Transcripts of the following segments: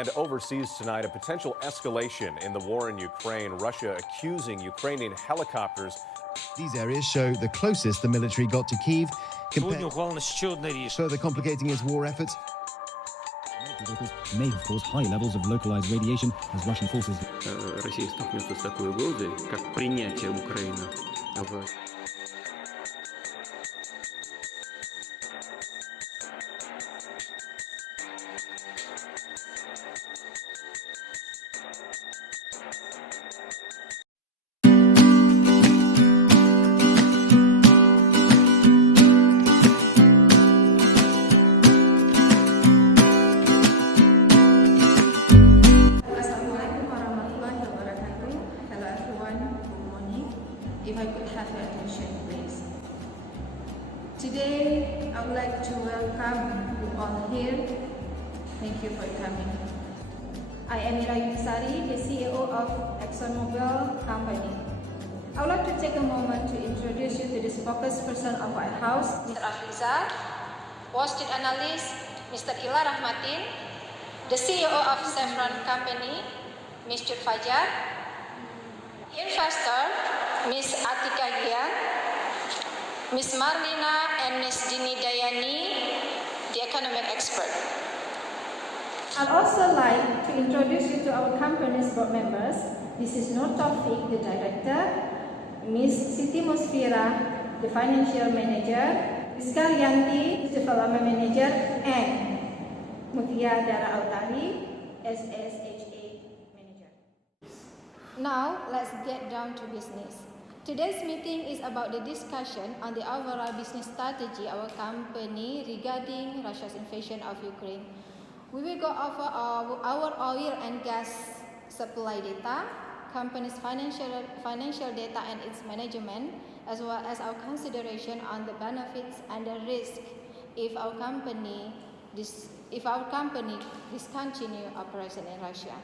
And overseas tonight, a potential escalation in the war in Ukraine, Russia accusing Ukrainian helicopters. These areas show the closest the military got to Kyiv, further complicating its war efforts. May have caused high levels of localized radiation as Russian forces. Россия столкнется с такой угрозой, как принятие Украины в If I could have your attention, please. Today, I would like to welcome you all here. Thank you for coming. I am Ira Yunisari, the CEO of ExxonMobil Company. I would like to take a moment to introduce you to the spokesperson of our house, Mr. Afrizal, Wall Street analyst, Mr. Ila Rahmatin, the CEO of Saffron Company, Mr. Fajar, investor, Ms. Atika Gian, Ms. Marlina and Ms. Dini Dayani, the economic expert. I'd also like to introduce you to our company's board members. This is Nur Taufik, the director, Ms. Siti Musfira, the financial manager, Ms. Karyanti, the development manager, and Mutia Dara Autari, SSHA manager. Now, let's get down to business. Today's meeting is about the discussion on the overall business strategy of our company regarding Russia's invasion of Ukraine. We will go over our oil and gas supply data, company's financial data and its management, as well as our consideration on the benefits and the risk if our company discontinue operation in Russia.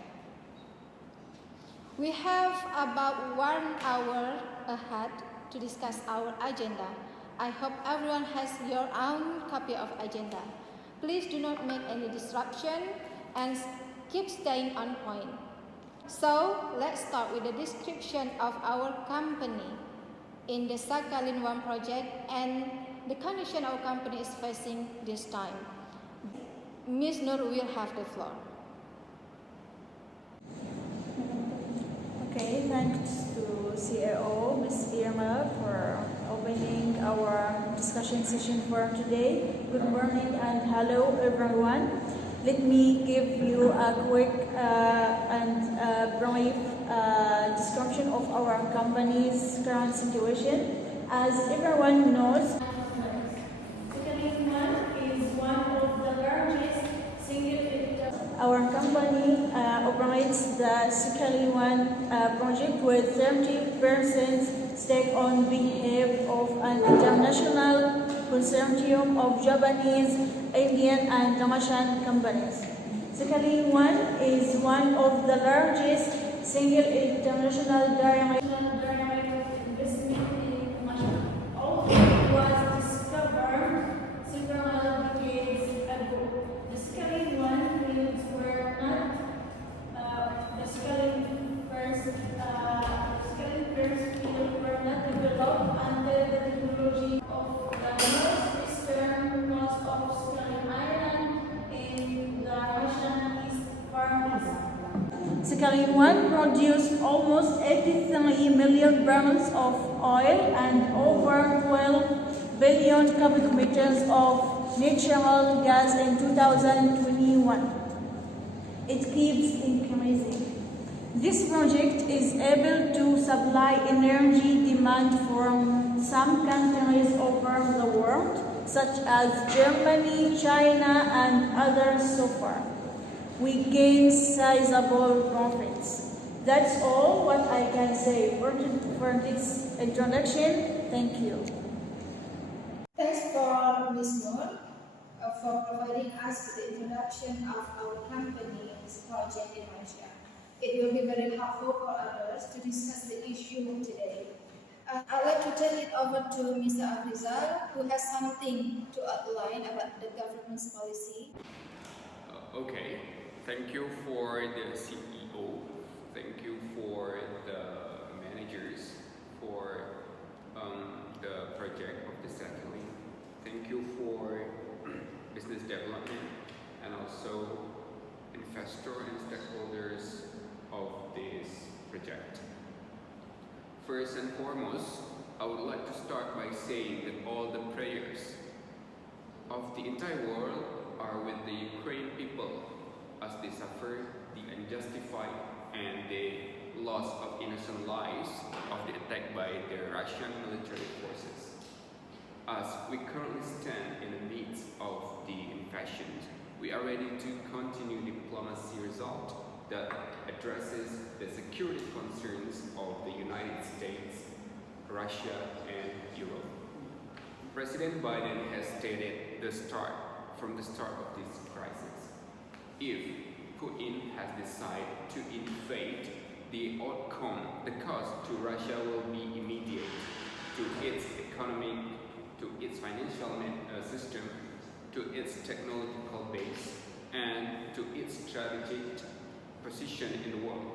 We have about 1 hour ahead to discuss our agenda. I hope everyone has your own copy of agenda. Please do not make any disruption and keep staying on point. So, let's start with the description of our company in the Sakhalin-1 project and the condition our company is facing this time. Ms. Nur will have the floor. Okay, thanks to CAO, Ms. Irma, for opening our discussion session for today. Good morning and hello everyone. Let me give you a quick and brief description of our company's current situation. As everyone knows, our company operates the Sakhalin-1 project with 30% stake on behalf of an international consortium of Japanese, Indian, and Russian companies. Sakhalin-1 is one of the largest single international dynamic investment in Russia. Although it was discovered several decades ago, the Sakhalin-1 fields were not the Sakhalin first field were not developed under the technology of the northeastern coast of Sakhalin Island in the Russian East Far East. Sakhalin-1 produced almost 83 million barrels of oil and over 12 billion cubic meters of natural gas in 2021. It keeps increasing. This project is able to supply energy demand from some countries over the world, such as Germany, China, and others so far. We gain sizable profits. That's all what I can say for this introduction. Thank you. Thanks for Ms. Nur for providing us with the introduction of our company's project in Russia. It will be very helpful for others to discuss the issue today. I'd like to turn it over to Mr. Afrizal, who has something to outline about the government's policy. Okay, Thank you for the CEO. Thank you for the managers for the project of the settling. Thank you for business development and also investor and stakeholders of this project. First and foremost, I would like to start by saying that all the prayers of the entire world are with the Ukrainian people as they suffer the unjustified and the loss of innocent lives of the attack by the Russian military forces. As we currently stand in the midst of the invasion, we are ready to continue diplomacy result that addresses the security concerns of the United States, Russia, and Europe. President Biden has stated from the start of this crisis, if Putin has decided to invade, the outcome, the cost to Russia will be immediate to its economic, to its financial system, to its technological base, and to its strategic position in the world.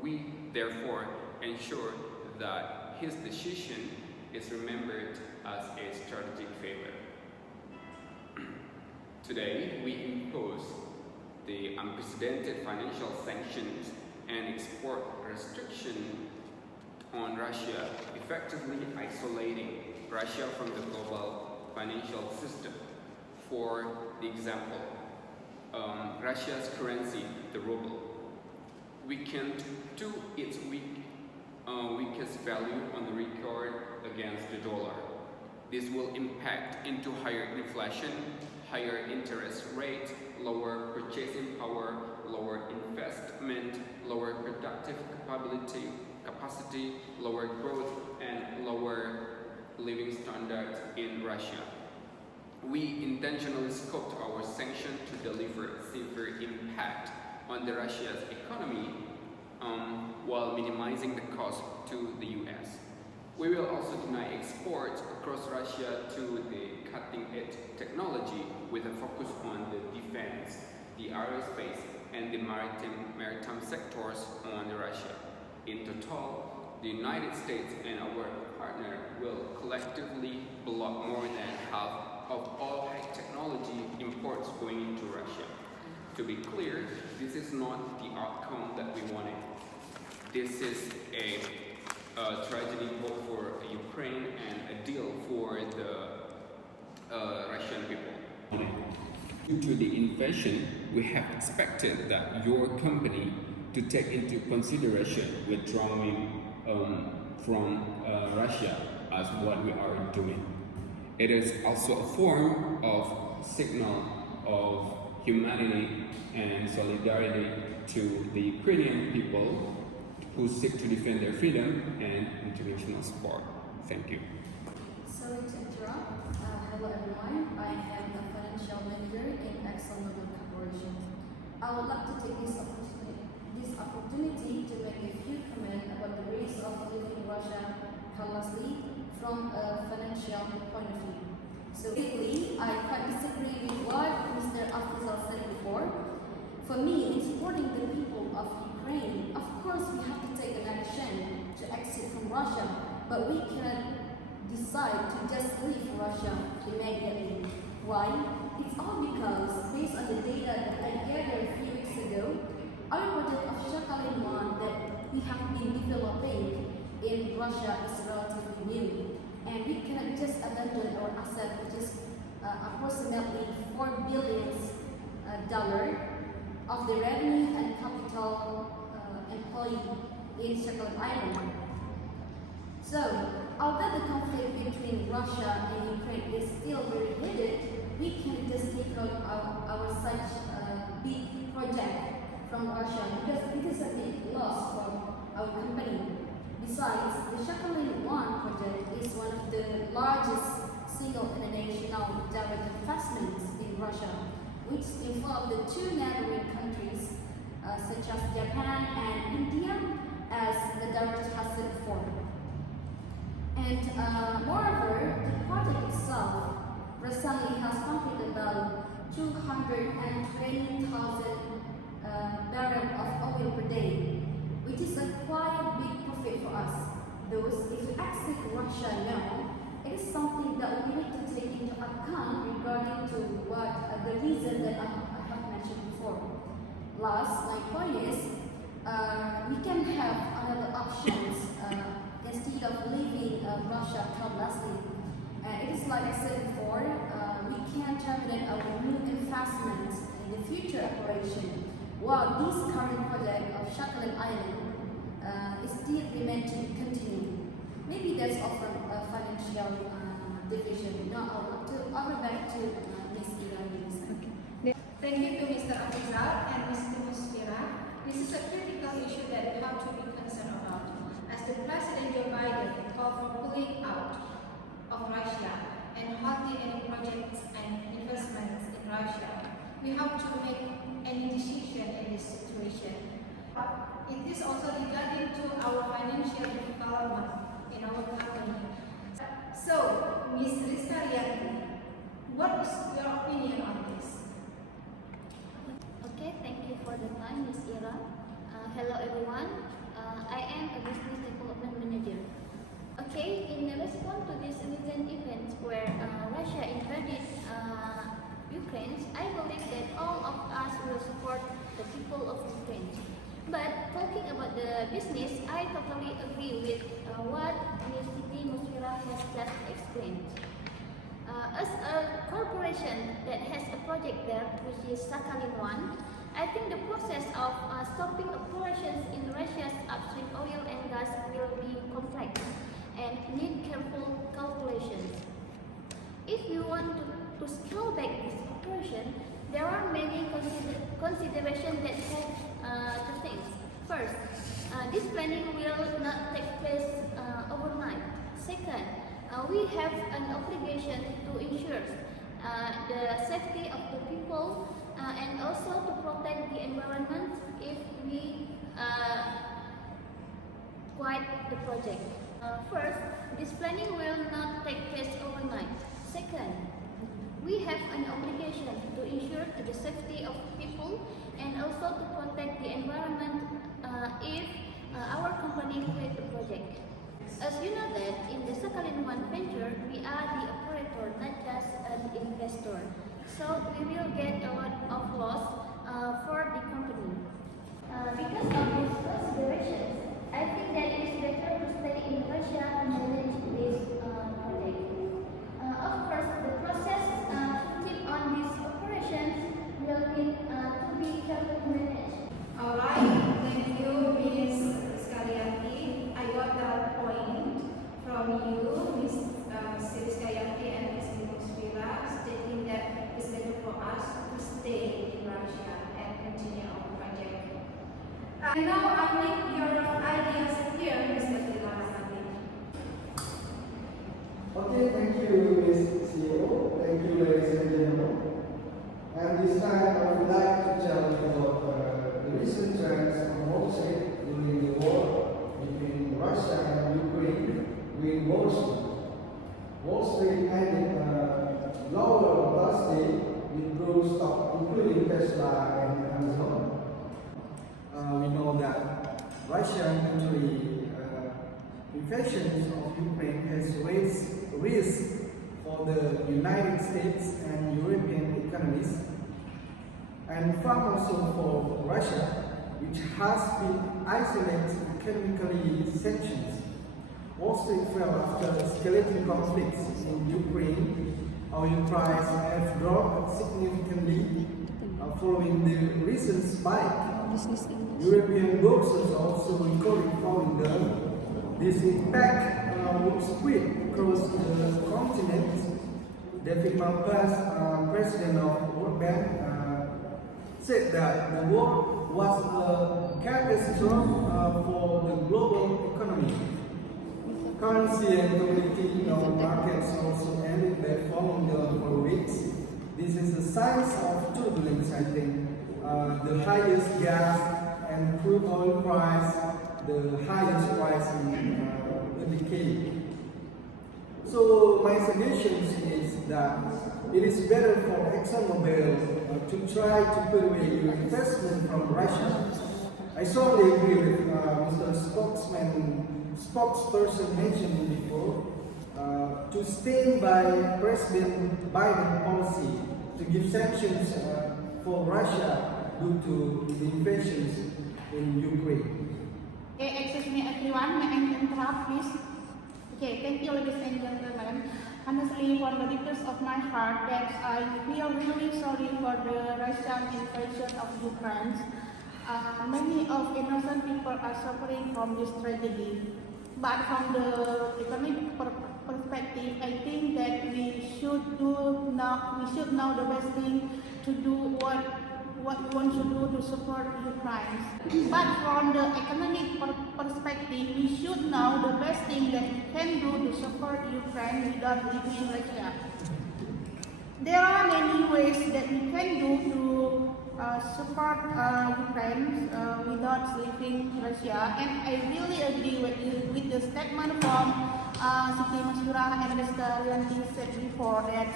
We therefore ensure that his decision is remembered as a strategic failure. Today, we impose the unprecedented financial sanctions and export restriction on Russia, effectively isolating Russia from the global financial system. For the example, Russia's currency, the ruble, weakened to its weakest value on the record against the dollar. This will impact into higher inflation, higher interest rate, lower purchasing power, lower investment, lower productive capacity, lower growth, and lower living standards in Russia. We intentionally scoped our sanctions to deliver severe impact on the Russia's economy while minimizing the cost to the US. We will also deny exports across Russia to the cutting-edge technology with a focus on the defense, the aerospace, and the maritime sectors on Russia. In total, the United States and our partner will collectively block more than half of all high technology imports going into Russia. To be clear, this is not the outcome that we wanted. This is a tragedy both for Ukraine and a deal for the Russian people. Due to the invasion, we have expected that your company to take into consideration withdrawing from Russia as what we are doing. It is also a form of signal of humanity and solidarity to the Ukrainian people who seek to defend their freedom and international support. Thank you. Sorry to interrupt. Hello everyone. I am a financial manager in ExxonMobil Corporation. I would like to take this opportunity to make a few comments about the risk of leaving Russia carelessly from a financial point of view. So quickly, I quite disagree with what Mr. Afzal said before. For me, in supporting the people of Ukraine, of course we have to take an action to exit from Russia, but we cannot decide to just leave Russia immediately. Why? It's all because, based on the data that I gathered a few weeks ago, our project of Sakhalin-1 that we have been developing in Russia is relatively new. And we cannot just abandon our asset, which is approximately $4 billion of the revenue and capital employed in Sakhalin Island. So, although the conflict between Russia and Ukraine is still very heated, we can just take out our such big project from Russia because it is a big loss for our company. Besides, the Sakhalin-1 project is one of the largest single international direct investments in Russia, which involve the two neighboring countries such as Japan and India, as the director has said before. And moreover, the project itself recently has completed about 220,000 barrel of oil per day, which is a quite big profit for us. Thus, if we accept Russia now, it is something that we need to take into account regarding to what the reason that I have mentioned before. Last, my point is, we can have another options instead of leaving Russia carelessly. It is like I said before, we can terminate our new investments in the future operation, while this current project of Shuttling Island is still remain to be continued. Maybe that's offer a financial division. Now I'll go back to Ms. Ira. Thank you to Mr. Afizal and Ms. Musfira. This is a critical issue that we have to be concerned about. As the President Joe Biden called for pulling out of Russia and halting any projects and investments in Russia, we have to make any decision in this situation. It is also regarding to our financial development in our company. So, Ms. Rizka Rianti, what is your opinion on this? Okay, thank you for the time, Ms. Ira. Hello everyone. I am a business development manager. Okay, in response to this recent event where Russia invaded Ukraine, I believe that all of us will support the people of Ukraine. But talking about the business, I totally agree with what Ms. Musfira has just explained. As a corporation that has a project there, which is Sakhalin-1, I think the process of stopping operations in Russia's upstream oil and gas will be complex and need careful calculations. If we want to scale back this operation, there are many considerations that have to think. First, this planning will not take place overnight. Second, we have an obligation to ensure the safety of the people and also to protect the environment if we quit the project. First, this planning will not take place overnight. Second, we have an obligation to ensure the safety of people and also to protect the environment if our company quit the project. As you know that in the Sakhalin-1 venture, we are the operator, not just an investor. So we will get a lot of loss for the company. Because of these considerations, I think that it is better to stay in Russia to manage this project. Of course, the process to keep on these operations will need to be carefully managed. Alright, thank you, Ms. Skalianti. I got that point from you, Ms. Skalianti and Ms. Musfira, stating that it's better for us to stay in Russia and continue our project. And now I need your ideas here, Mr. Filarani. Okay, thank you, Ms. CEO. Thank you, ladies and gentlemen. And this time I would like to tell you about the recent trends on Wall Street during the war between Russia and Ukraine with Wall Street. Wall Street ended lower on Thursday with growth stocks including Tesla and Amazon. We know that Russian invasion of Ukraine has raised risk for the United States and European economies, and far also for Russia, which has been isolated economically sanctions. Wall Street fell after escalating conflicts in Ukraine. Oil prices have dropped significantly following the recent spike. European bourses also recorded falling down. This impact was spread across the continent. David Malpass, president of World Bank, said that the war was a catastrophe for the global economy. Currency and commodity markets also ended their falling down for weeks. This is a sign of turbulence, I think. The highest gas and crude oil price, the highest price in a decade. So my suggestion is that it is better for ExxonMobil to try to put away your investment from Russia. I strongly agree with Mr. Spokesperson mentioned before, to stand by President Biden policy to give sanctions for Russia due to the invasions in Ukraine. Okay, excuse me everyone, may I interrupt please? Okay, thank you ladies and gentlemen. Honestly, from the depths of my heart, that I feel really sorry for the Russian invasion of Ukraine. Many of innocent people are suffering from this tragedy. But from the economic perspective, I think that we should know the best thing to do what we want to do to support Ukraine. But from the economic perspective, we should know the best thing that we can do to support Ukraine without leaving Russia. There are many ways that we can do to support Ukraine without leaving Russia, and I really agree with the statement from Siti Masyurah and Mr. Rianti said before that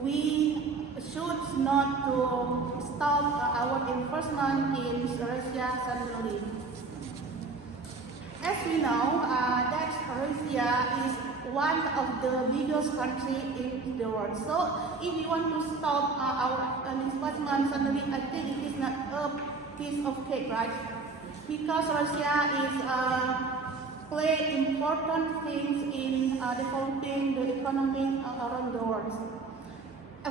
we should not to stop our investment in Russia suddenly. As we know, that Russia is one of the biggest countries in the world. So if we want to stop our investment suddenly, I think it is not a piece of cake, right? Because Russia is play important things in developing the economy around the world.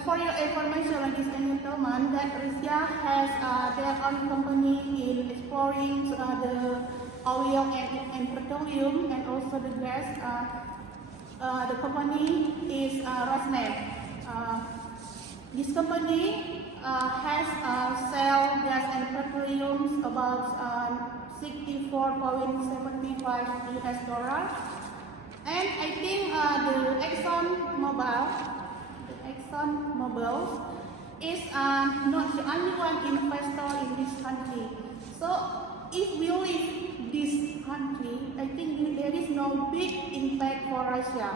For your information, ladies and gentlemen, that Russia has their own company in exploring the oil and petroleum and also the gas. The company is Rosneft. This company has sell gas and petroleum about $64.75 US, and I think the ExxonMobil is not the only one investor in this country. So if we leave this country, I think there is no big impact for Russia.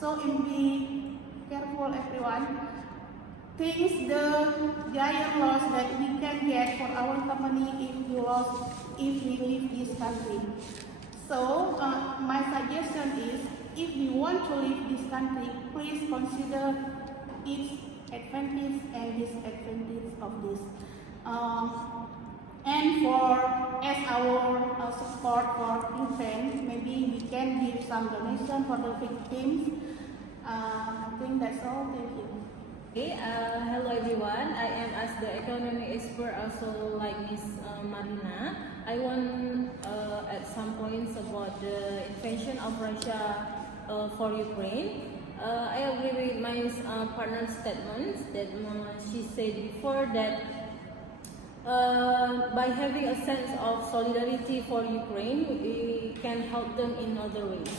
So be careful everyone. Think the giant loss that we can get for our company if we leave this country. So my suggestion is, if we want to leave this country, please consider its advantage and disadvantage of this. And as our support for Ukraine, maybe we can give some donation for the victims. I think that's all. Thank you. Okay, hello everyone. I am as the economic expert, also like Ms. Marina. I want at some points about the invasion of Russia for Ukraine. I agree with my partner's statements that she said before that by having a sense of solidarity for Ukraine, we can help them in other ways.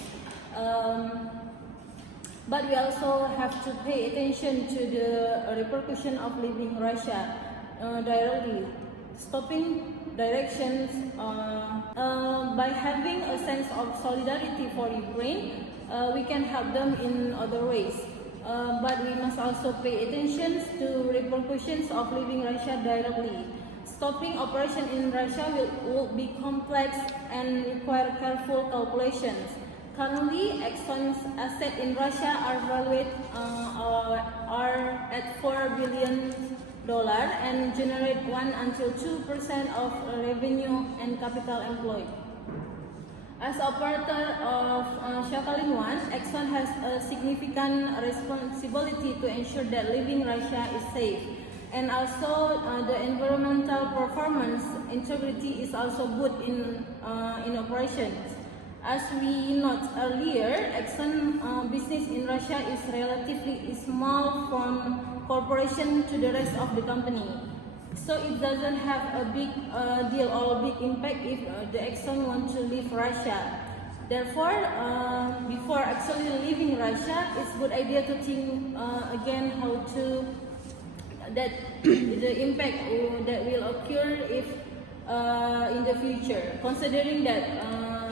But we also have to pay attention to the repercussion of leaving Russia directly. Stopping directions by having a sense of solidarity for Ukraine, we can help them in other ways. But we must also pay attention to repercussions of leaving Russia directly. Stopping operation in Russia will be complex and require careful calculations. Currently, Exxon's assets in Russia are valued at $4 billion and generate 1 until 2% of revenue and capital employed. As operator of Sakhalin-1, Exxon has a significant responsibility to ensure that leaving Russia is safe, and also the environmental performance integrity is also good in operations. As we noted earlier, ExxonMobil in Russia is relatively small from corporation to the rest of the company. So it doesn't have a big deal or big impact if the Exxon want to leave Russia. Therefore, before actually leaving Russia, it's a good idea to think again how to that the impact that will occur if in the future, considering that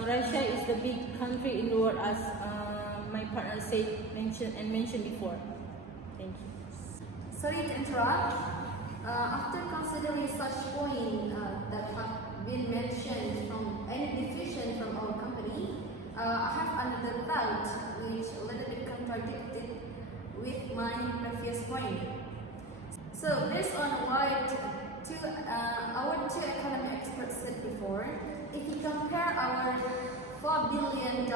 Russia is the big country in the world, as my partner mentioned before. Thank you. Sorry to interrupt. After considering such points that have been mentioned from any decision from our company, I have another thought which a little bit contradicted with my previous point. So based on what our two economic experts said before, if we compare our $4 billion to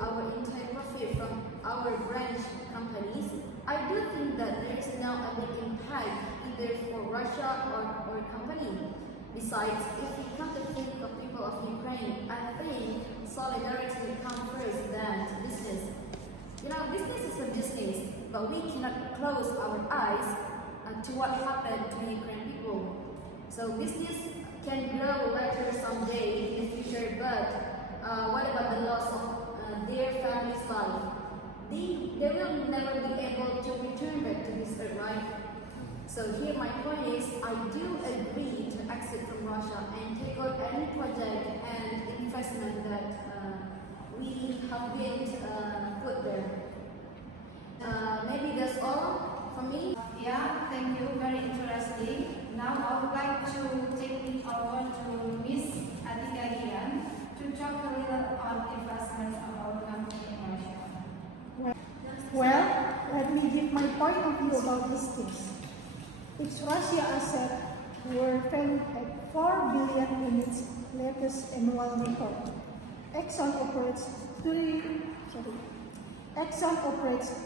our entire profit from our branch companies, I do think that there is now a big impact either for Russia or our company. Besides, if we come to think of people of Ukraine, I think solidarity will come first than business. You know, business is a business, but we cannot close our eyes to what happened to Ukrainian people. So business can grow later someday in the future, but what about the loss of their family's life? They will never be able to return back to this earth, right? So here my point is, I do agree to exit from Russia and take out any project and investment that we have been put there. Maybe that's all for me. Yeah, thank you. Very interesting. Now I would like to take it over to Ms. Atika Gian to talk a little on investments of our company in Russia. Well, let me give my point of view about this case. Its Russia assets were valued at $4 billion in its latest annual report. Exxon operates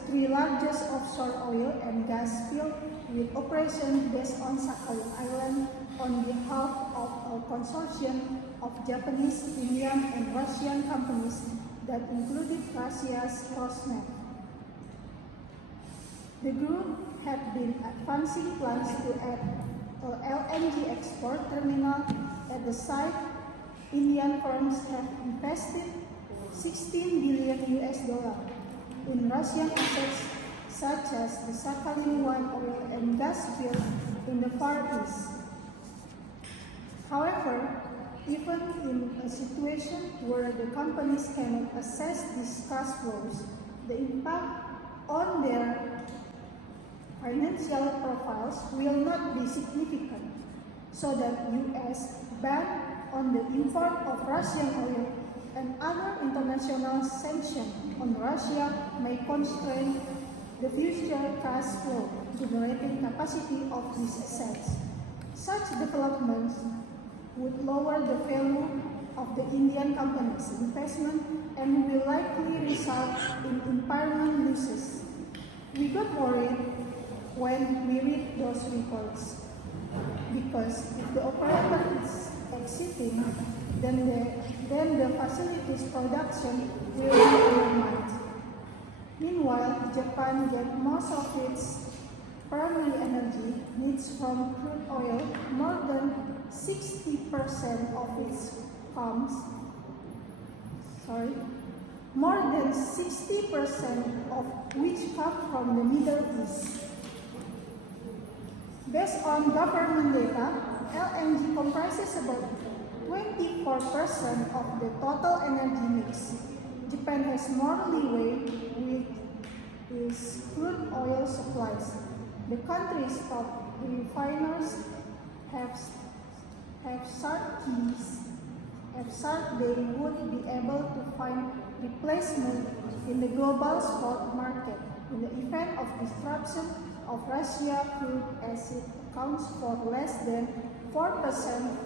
three largest offshore oil and gas fields with operations based on Sakhalin Island on behalf of a consortium of Japanese, Indian, and Russian companies that included Russia's Rosneft. The group had been advancing plans to add an LNG export terminal at the site. Indian firms have invested $16 billion in Russian assets such as the Sakhalin-1 oil and gas field in the Far East. However, even in a situation where the companies cannot assess these cash flows, the impact on their financial profiles will not be significant, so that U.S. ban on the import of Russian oil and other international sanctions on Russia may constrain the future cash flow generating capacity of these assets. Such developments would lower the value of the Indian company's investment and will likely result in impairment losses. We got worried when we read those reports, because if the operator is exiting, then the facility's production will be undermined. Meanwhile, Japan gets most of its primary energy needs from crude oil. More than 60% of its more than 60% of which come from the Middle East. Based on government data, LNG comprises about 24% of the total energy mix. Japan has more leeway with its crude oil supplies. The country's top refiners have said they would be able to find replacement in the global spot market in the event of disruption of Russia crude as it accounts for less than 4%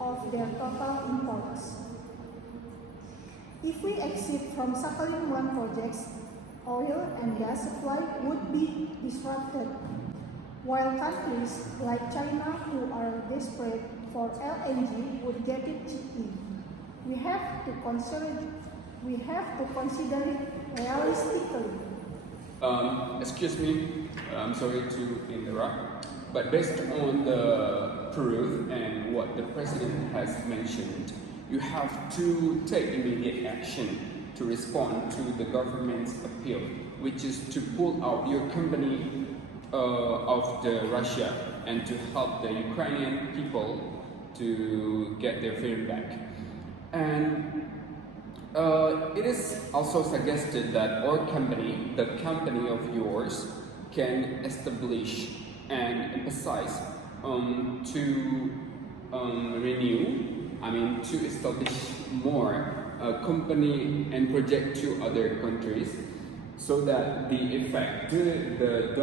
of their total imports. If we exit from Sakhalin-1 projects, oil and gas supply would be disrupted, while countries like China, who are desperate for LNG, would get it cheaply. We have to consider it realistically. Excuse me, I'm sorry to interrupt, but based on the proof and what the president has mentioned, you have to take immediate action to respond to the government's appeal, which is to pull out your company of Russia and to help the Ukrainian people to get their freedom back. And It is also suggested that our company, the company of yours, can establish and emphasize to establish more company and project to other countries, so that the effect, the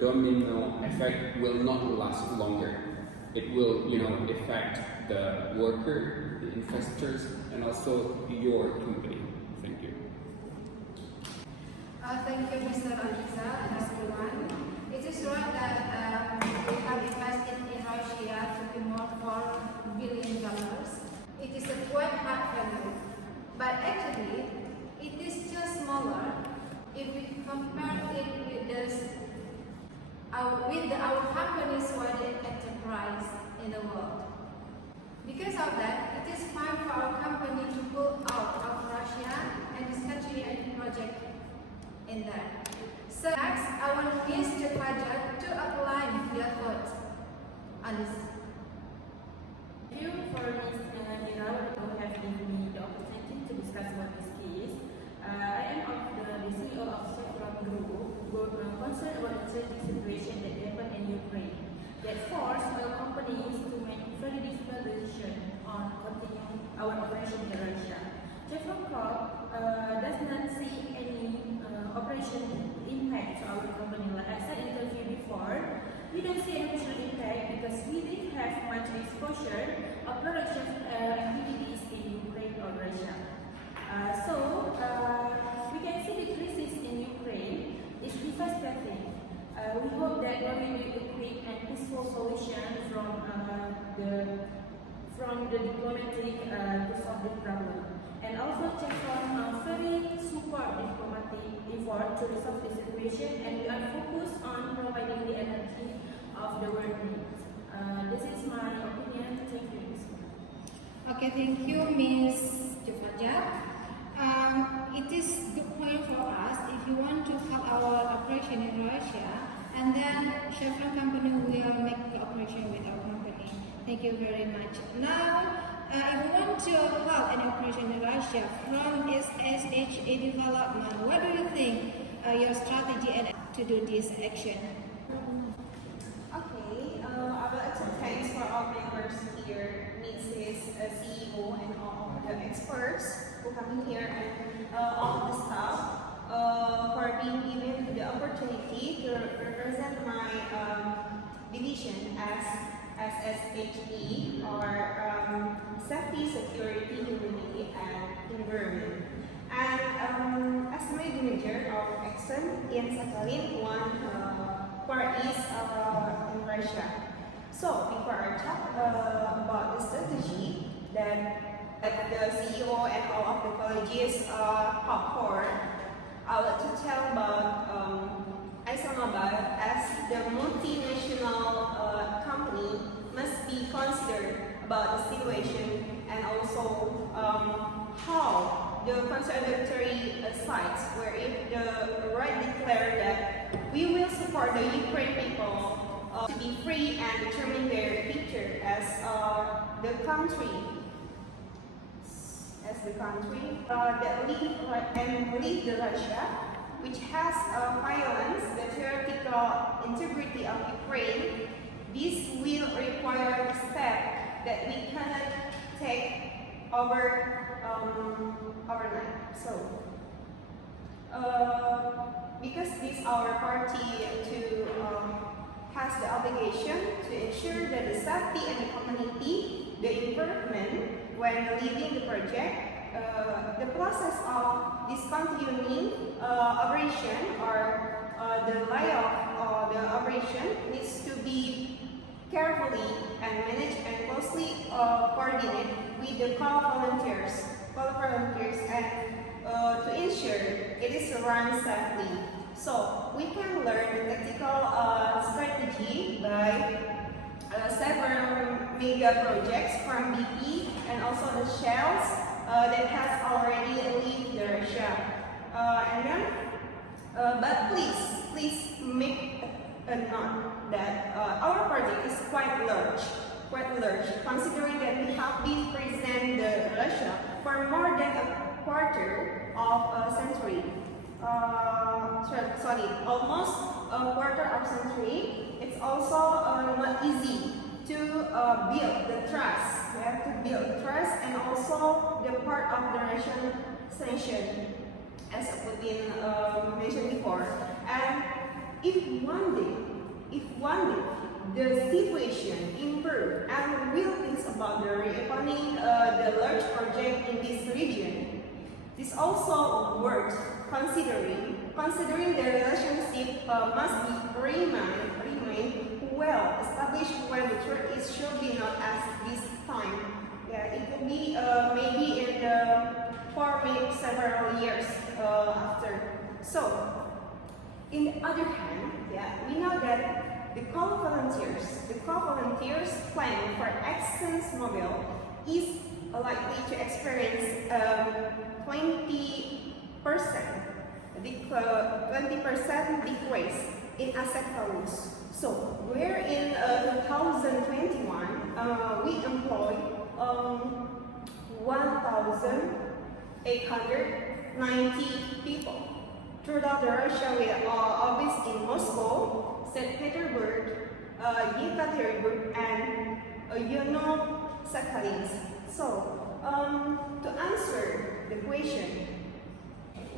domino effect will not last longer. It will, affect the worker, the investors, and also your company. Thank you. Thank you, Mr. Aliza and everyone. It is right that we have invested in Russia to be more $4 billion. It is a quite hard value, but actually, it is just smaller if we compare it with our company's wide enterprise in the world. Because of that, it is fine for our company to pull out of Russia and discontinue any project in that. So next, I want Mr. Fajar to outline their thoughts on this. Thank you for Ms. Ira who have given me the opportunity to discuss about this case. I am the CEO of Chevron Group, concerned about the tragic situation that happened in Ukraine. That forced our companies to make very difficult decisions on continuing our operation in Russia. Chevron Corp does not see any operation impact to our company. Like I said in the interview before, we don't see any operational impact because we didn't have much exposure of production activities in Ukraine or Russia. We can see the crisis in Ukraine is devastating. We hope that we will be a quick and peaceful solution from the diplomatic to solve the problem. And also Chevron very support diplomatic effort to resolve the situation, and we are focused on providing the energy of the world needs. This is my opinion. Thank you. Okay, thank you, Ms. Fajar. It is good point for us if you want to have our operation in Russia, and then Chevron company will make cooperation with our company. Thank you very much. Now, if you want to have an operation in Russia from its SHA development, what do you think your strategy and to do this action? Okay, I would like to thank for our members here, Mrs. CEO and all the experts who come in here and all the staff for being given the opportunity to represent my division as SHE, or Safety, Security, Humanity, and Environment. And as my manager of Exxon in Sakhalin, one part is in Russia. So before I talk about the strategy that the CEO and all of the colleges hope for, I would like to tell about ExxonMobil as the multinational company must be considered about the situation, and also how the contradictory sides, where if the right declare that we will support the Ukraine people to be free and determine their future as the country that leave the Russia, which has violence the theoretical integrity of Ukraine. This will require a step that we cannot take overnight. So, because this our party has the obligation to ensure that the safety and the community, the environment, when leading the project, the process of discontinuing operation or the layoff of the operation needs to be carefully and managed and closely coordinated with the volunteers, and to ensure it is run safely. So we can learn the tactical strategy by several mega projects from BP and also the shells that has already left the Russia. But please make a note that our project is quite large. quite large, considering that we have been present Russia for more than a quarter of a century. Almost a quarter of century. It's also not easy to build the trust. We have to build trust, and also the part of the Russian sanction, as Putin mentioned before. And if one day the situation improves and we will think about the reopening the large project in this region, this also works considering the relationship must be remain well established where the truth is should be not as this time. Yeah, it could be maybe in maybe several years after. So, in the other hand, we know that the co-volunteers plan for ExxonMobil is likely to experience 20% decrease in asset values. So, where in 2021 we employ 1,890 people throughout Russia, with office in Moscow, St. Petersburg, Yekaterinburg, and Sakhalin. So, to answer the question,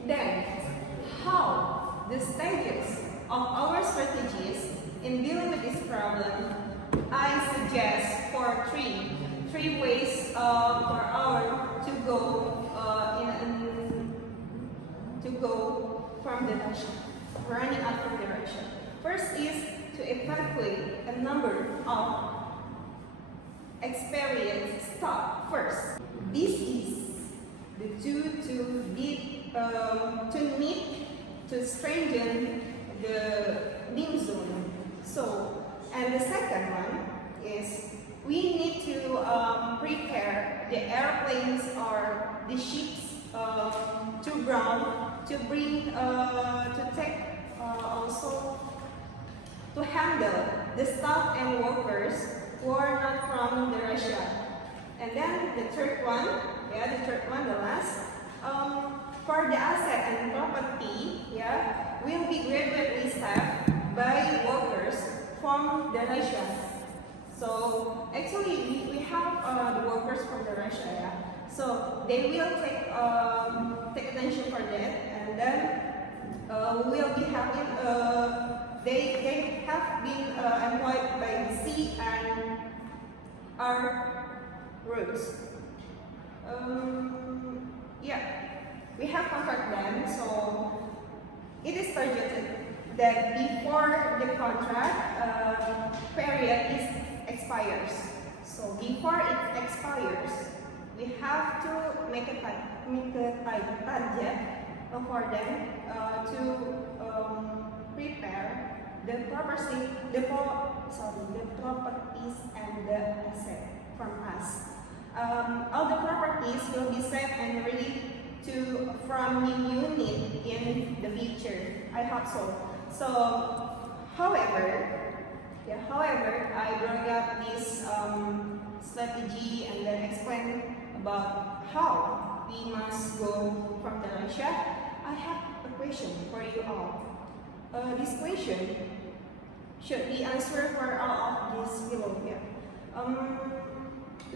then how the stages of our strategies in dealing with this problem, I suggest for three ways for our to go from the direction, running out from the direction. First is to evacuate a number of experienced staff first. This is the to strengthen the limb zone. So, and the second one is we need to prepare the airplanes or the ships to ground to bring to take also to handle the staff and workers who are not from the Russia. And then the third one, the last, for the asset and property, will be gradually staffed by workers from the Russia. So actually, we have the workers from the Russia, so they will take attention for that, and then we will be having they have been employed by the sea and our routes. We have contract them, so it is targeted that before the contract period expires. So before it expires, we have to make a budget for them to prepare the properties and the asset from us. All the properties will be safe and ready from new unit in the future. I hope so. So, however, I brought up this strategy and then explain about how we must go from the Russia. I have a question for you all. This question should be answered for all of this below here.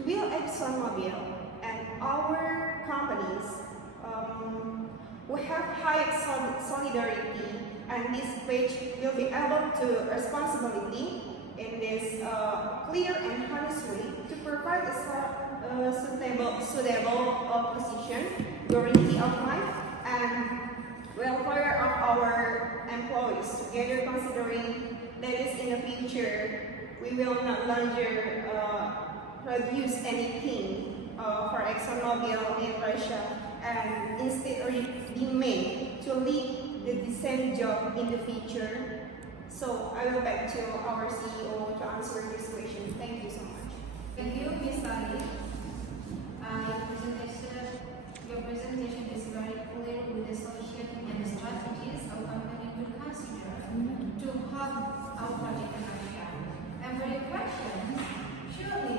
Will ExxonMobil and our companies who have high solidarity and this page will be able to responsibility in this clear and honest way to provide a suitable position, guarantee of life, and welfare of our employees, together considering that is in the future we will not longer produce anything for ExxonMobil in Russia, and instead remain to lead the same job in the future. So I will back to our CEO to answer this question. Thank you so much. Thank you, Ms. Ali. Your presentation is very clear with the solution and the strategies our company will consider to help our project in Russia. And for the questions, surely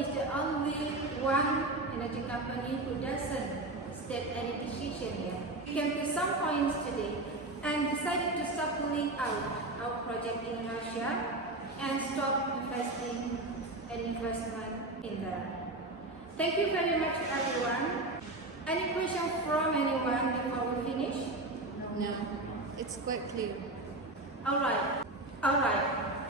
is the only one energy company who doesn't state any decision yet. We came to some points today and decided to stop pulling out our project in Russia and stop investing and investment in there. Thank you very much, everyone. Any question from anyone before we finish? No, it's quite clear. Alright.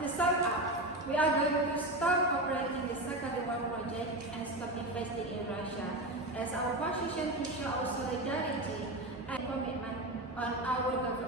To sum up, we are going to stop operating the Sakhalin 1 project and stop investing in Russia as our position to show our solidarity and commitment on our government.